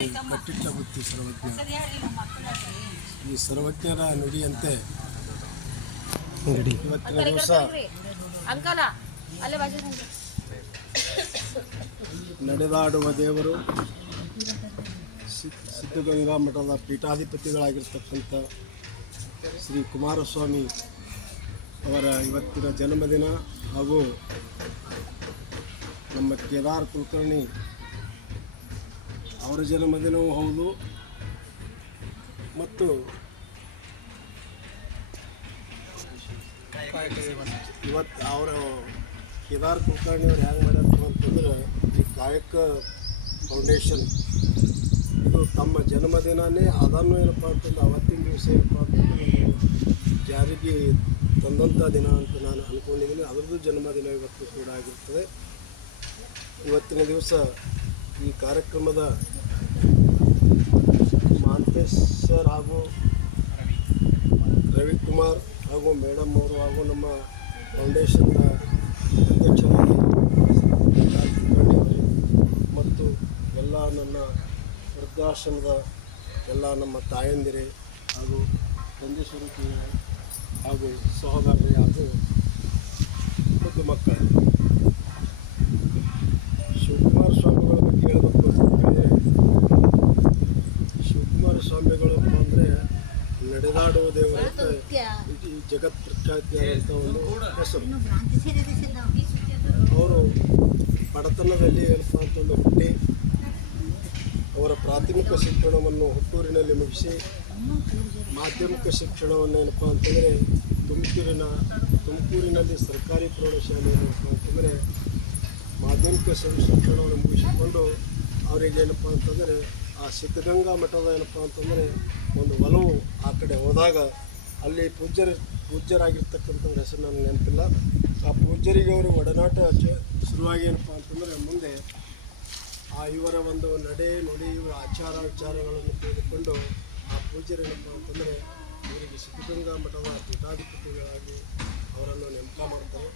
ಕಟ್ಟಿಟ್ಟ ಬುತ್ತಿ ಸರ್ವಜ್ಞ. ಈ ಸರ್ವಜ್ಞರ ನುಡಿಯಂತೆ ಇವತ್ತಿನ ದಿವಸ ನಡೆದಾಡುವ ದೇವರು ಸಿದ್ಧಗಂಗಾ ಮಠದ ಪೀಠಾಧಿಪತಿಗಳಾಗಿರ್ತಕ್ಕಂಥ ಶ್ರೀ ಕುಮಾರಸ್ವಾಮಿ ಅವರ ಇವತ್ತಿನ ಜನ್ಮದಿನ ಹಾಗೂ ನಮ್ಮ ಕೇದಾರ್ ಕುಲಕರ್ಣಿ ಅವರ ಜನ್ಮದಿನವೂ ಹೌದು. ಮತ್ತು ಇವತ್ತು ಅವರ ಕೇದಾರ್ ಕುಲಕರ್ಣಿ ಅವ್ರು ಹ್ಯಾಂಗೆ ಮಾಡ್ಯಾರ ಅಂತಂದ್ರೆ ಈ ಕಾಯಕ ಫೌಂಡೇಶನ್ ಇದು ತಮ್ಮ ಜನ್ಮದಿನನೇ ಅದನ್ನು ಏನಪ್ಪ ಅಂತಂದ್ರೆ ಅವತ್ತಿನ ದಿವಸ ಏನಪ್ಪ ಅಂತಂದ್ರೆ ಜಾರಿಗೆ ತಂದಂಥ ದಿನ ಅಂತ ನಾನು ಅಂದ್ಕೊಂಡಿದ್ದೀನಿ. ಅದರದ್ದು ಜನ್ಮದಿನ ಇವತ್ತು ಕೂಡ ಆಗಿರ್ತದೆ. ಇವತ್ತಿನ ದಿವಸ ಈ ಕಾರ್ಯಕ್ರಮದ ಮಹಾಂತೇಶ್ ಸರ್ ಹಾಗೂ ರವಿಕುಮಾರ್ ಹಾಗೂ ಮೇಡಮ್ ಅವರು ಹಾಗೂ ನಮ್ಮ ಫೌಂಡೇಶನ್ನ ಅಧ್ಯಕ್ಷರಾಗಿ ಮತ್ತು ಎಲ್ಲ ನನ್ನ ವೃದ್ಧಾಶ್ರಮದ ಎಲ್ಲ ನಮ್ಮ ತಾಯಂದಿರೆ ಹಾಗೂ ತಂದೆ ಸ್ವರೂಪಿ ಹಾಗೂ ಸಹೋದರಿ ಹಾಗೂ ಮುದ್ದು ಮಕ್ಕಳು ಶಿವಕುಮಾರ ಸ್ವಾಮಿಗಳ ಬಗ್ಗೆ ಹೇಳಬೇಕು ಅಂತಂದರೆ, ಶಿವಕುಮಾರ ಸ್ವಾಮಿಗಳಪ್ಪ ಅಂದರೆ ನಡೆದಾಡುವ ದೇವರು ಅಂತ ಈ ಜಗತ್ ಪ್ರಖ್ಯಾತಿಯಾದಂಥ ಒಂದು ಹೆಸರು. ಅವರು ಬಡತನದಲ್ಲಿ ಏನಪ್ಪ ಅಂತಂದು ಹುಟ್ಟಿ ಅವರ ಪ್ರಾಥಮಿಕ ಶಿಕ್ಷಣವನ್ನು ಹುಟ್ಟೂರಿನಲ್ಲಿ ಮುಗಿಸಿ ಮಾಧ್ಯಮಿಕ ಶಿಕ್ಷಣವನ್ನು ಏನಪ್ಪ ಅಂತಂದರೆ ತುಮಕೂರಿನಲ್ಲಿ ಸರ್ಕಾರಿ ಪ್ರೌಢಶಾಲೆ ಏನಪ್ಪ ಅಂತಂದರೆ ಮಾಧ್ಯಮಿಕ ಶಿಕ್ಷಣವನ್ನು ಮುಗಿಸಿಕೊಂಡು ಅವರಿಗೇನಪ್ಪ ಅಂತಂದರೆ ಆ ಸಿದ್ಧಗಂಗಾ ಮಠದ ಏನಪ್ಪ ಅಂತಂದರೆ ಒಂದು ಒಲವು ಆ ಕಡೆ ಹೋದಾಗ ಅಲ್ಲಿ ಪೂಜ್ಯರಾಗಿರ್ತಕ್ಕಂಥವ್ರ ಹೆಸರು ನನಗೆ ನೆನಪಿಲ್ಲ. ಆ ಪೂಜ್ಯರಿಗೆ ಅವರು ಒಡನಾಟ ಶುರುವಾಗಿ ಏನಪ್ಪ ಅಂತಂದರೆ ಮುಂದೆ ಆ ಇವರ ಒಂದು ನಡೆ ನುಡಿ ಇವರ ಆಚಾರ ವಿಚಾರಗಳನ್ನು ತಿಳಿದುಕೊಂಡು ಆ ಪೂಜ್ಯರೇನಪ್ಪ ಅಂತಂದರೆ ಇವರಿಗೆ ಸಿದ್ಧಗಂಗಾ ಮಠದ ಪೀಠಾಧಿಪತಿಗಳಾಗಿ ಅವರನ್ನು ನೇಮಕ ಮಾಡ್ತಾರೆ.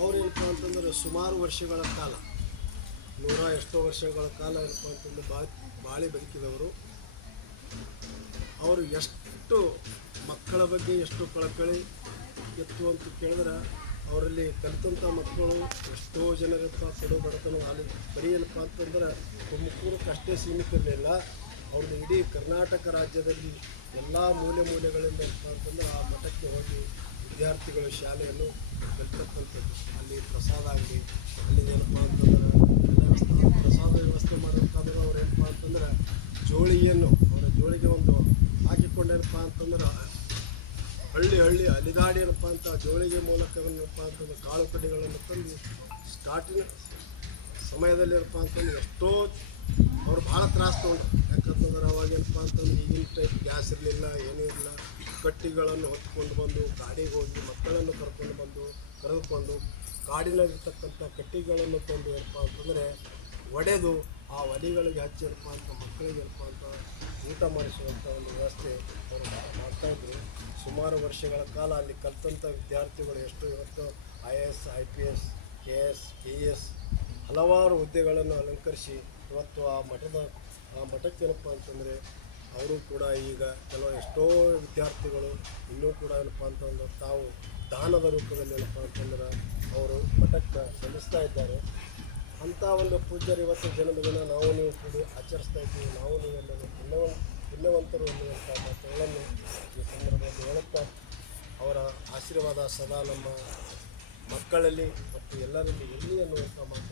ಅವರೇನಪ್ಪ ಅಂತಂದರೆ ಸುಮಾರು ವರ್ಷಗಳ ಕಾಲ 100 ಎಷ್ಟೋ ವರ್ಷಗಳ ಕಾಲ ಏನಪ್ಪ ಅಂತಂದರೆ ಬಾಳಿ ಬದುಕಿದವರು. ಅವರು ಎಷ್ಟು ಮಕ್ಕಳ ಬಗ್ಗೆ ಎಷ್ಟು ಕಳಕಳಿ ಎತ್ತು ಅಂತ ಕೇಳಿದ್ರೆ ಅವರಲ್ಲಿ ಕಲಿತಂಥ ಮಕ್ಕಳು ಎಷ್ಟೋ ಜನರಪ್ಪ ಕೊಡೋ ಬಡತನ ಅಲ್ಲಿ ಬರೀ ಏನಪ್ಪ ಅಂತಂದ್ರೆ ತುಮಕೂರಕ್ಕೆ ಅಷ್ಟೇ ಸೀಮಿತ ಇರಲಿಲ್ಲ. ಅವ್ರದ್ದು ಇಡೀ ಕರ್ನಾಟಕ ರಾಜ್ಯದಲ್ಲಿ ಎಲ್ಲ ಮೂಲೆಗಳಿಂದ ಏನಪ್ಪ ಅಂತಂದ್ರೆ ಆ ಮಠಕ್ಕೆ ಹೋಗಿ ವಿದ್ಯಾರ್ಥಿಗಳು ಶಾಲೆಯನ್ನು ಕಲಿತಕ್ಕಂಥದ್ದು. ಅಲ್ಲಿ ಪ್ರಸಾದ ಆಗಲಿ ಅಲ್ಲಿ ಏನಪ್ಪ ಅಂತಂದ್ರೆ ಪ್ರಸಾದ ವ್ಯವಸ್ಥೆ ಮಾಡೋಕ್ಕಾದ್ರೆ ಅವ್ರು ಏನಪ್ಪ ಅಂತಂದ್ರೆ ಜೋಳಿಗೆಯನ್ನು ಅವರ ಜೋಳಿಗೆ ಒಂದು ಹಾಕಿಕೊಂಡೇನಪ್ಪ ಅಂತಂದ್ರೆ ಹಳ್ಳಿ ಅಲಿದಾಡಿ ಏನಪ್ಪ ಅಂತ ಜೋಳಿಗೆ ಮೂಲಕ ಏನಪ್ಪ ಅಂತಂದ್ರೆ ಕಾಳು ಕಡ್ಡಿಗಳನ್ನು ತಂದು ಸ್ಟಾರ್ಟಿನ ಸಮಯದಲ್ಲಿ ಏನಪ್ಪ ಅಂತಂದ್ರೆ ಎಷ್ಟೋ ಅವ್ರು ಭಾಳ ತ್ರಾಸ ತೊಗೊಂಡು. ಯಾಕಂತಂದ್ರೆ ಅವಾಗ ಏನಪ್ಪ ಅಂತಂದ್ರೆ ಈಗಿನ ಟೈಪ್ ಗ್ಯಾಸ್ ಇರಲಿಲ್ಲ, ಏನೂ ಇರಲಿಲ್ಲ. ಕಟ್ಟಿಗಳನ್ನು ಹೊತ್ಕೊಂಡು ಬಂದು ಗಾಡಿಗೆ ಹೋಗಿ ಮಕ್ಕಳನ್ನು ಕರೆದುಕೊಂಡು ಕಾಡಿನಲ್ಲಿರ್ತಕ್ಕಂಥ ಕಟ್ಟಿಗಳನ್ನು ತಂದು ಏನಪ್ಪ ಅಂತಂದರೆ ಒಡೆದು ಆ ಒಲೆಗಳಿಗೆ ಹಚ್ಚಿರಪ್ಪ ಅಂತ ಮಕ್ಕಳಿಗೆ ಏನಪ್ಪ ಅಂತ ಊಟ ಮಾಡಿಸುವಂಥ ಒಂದು ವ್ಯವಸ್ಥೆ ಅವರು ಮಾಡ್ತಾಯಿದ್ರು. ಸುಮಾರು ವರ್ಷಗಳ ಕಾಲ ಅಲ್ಲಿ ಕಲಿತಂಥ ವಿದ್ಯಾರ್ಥಿಗಳು ಎಷ್ಟು ಇವತ್ತು IAS IPS KS PS ಹಲವಾರು ಹುದ್ದೆಗಳನ್ನು ಅಲಂಕರಿಸಿ ಇವತ್ತು ಆ ಮಠಕ್ಕೆ ಏನಪ್ಪ ಅಂತಂದರೆ ಅವರು ಕೂಡ ಈಗ ಎಷ್ಟೋ ವಿದ್ಯಾರ್ಥಿಗಳು ಇನ್ನೂ ಕೂಡ ಏನಪ್ಪ ಅಂತಂದ್ರೆ ತಾವು ದಾನದ ರೂಪದಲ್ಲಿ ಏನಪ್ಪ ಅಂತಂದ್ರೆ ಅವರು ಮಠಕ್ಕೆ ಸಲ್ಲಿಸ್ತಾ ಇದ್ದಾರೆ. ಅಂಥ ಒಂದು ಪೂಜ್ಯರು ಇವತ್ತು ಜನ್ಮದಿನ ನಾವು ನೀವು ಕೂಡ ಆಚರಿಸ್ತಾ ಇದ್ದೀವಿ. ನಾವು ನೀವೆಲ್ಲರೂ ಪುಣ್ಯವಂತರು ಎನ್ನುವಂಥ ಮಾತುಗಳನ್ನು ಈ ಸಂದರ್ಭದಲ್ಲಿ ಹೇಳುತ್ತಾ ಅವರ ಆಶೀರ್ವಾದ ಸದಾ ನಮ್ಮ ಮಕ್ಕಳಲ್ಲಿ ಮತ್ತು ಎಲ್ಲರಲ್ಲಿ ಎಲ್ಲಿ ಅನ್ನುವಂಥ ಮಾತು